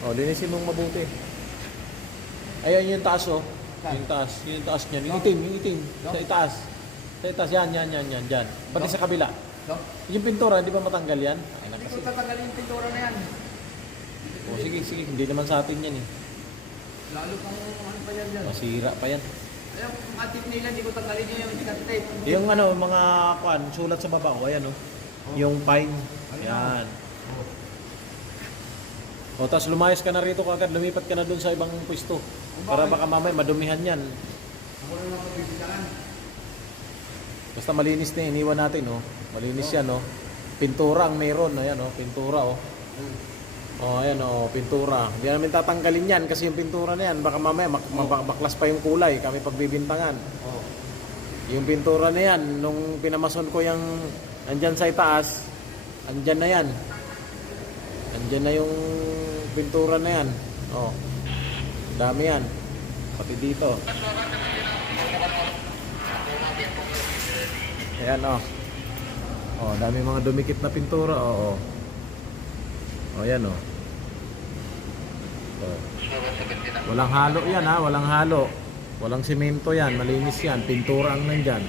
Oh, linisin mong mabuti. Ayan yung taas oh. Yung taas. Yung taas niyan. Yung itim. Yung itim. Sa itaas. Sa itaas. Yan. Dyan. Pati sa kabila. Yung pintura, hindi ba matanggal yan? Ay, Hindi kasi. ko tatanggalin yung pintura na yan. Oh, sige. Hindi naman sa atin yan eh. Lalo pang ano pa yan dyan. Masira pa yan. Ayan, mga tip nila, hindi ko tanggalin yun yung cut tape. Yung ano, mga kwan, sulat sa baba ko. Ayan oh. Yung pine. Yan. O, tapos lumayas ka na rito kagad, lumipat ka na dun sa ibang pwesto. Para baka mamaya madumihan yan. Ako na mga pagbibigyan. Basta malinis na iniwan natin, oh. Malinis yan, oh. Pintura ang meron, ayan, oh. Pintura, oh. Oh, ayan, oh. Pintura. Hindi namin tatanggalin yan kasi yung pintura na yan, baka mamaya baklas pa yung kulay, kami pagbibintangan. Yung pintura na yan, nung pinamason ko yung andyan sa itaas, andyan na yan. Andyan na yung pintura na yan. Oh. Dami yan. Pati dito. Ayan oh. Oh, dami mga dumikit na pintura. Oh, oh. Oh, yan oh. Oh. Walang halo yan ha, walang halo. Walang semento yan, malinis yan. Pintura ang nandyan.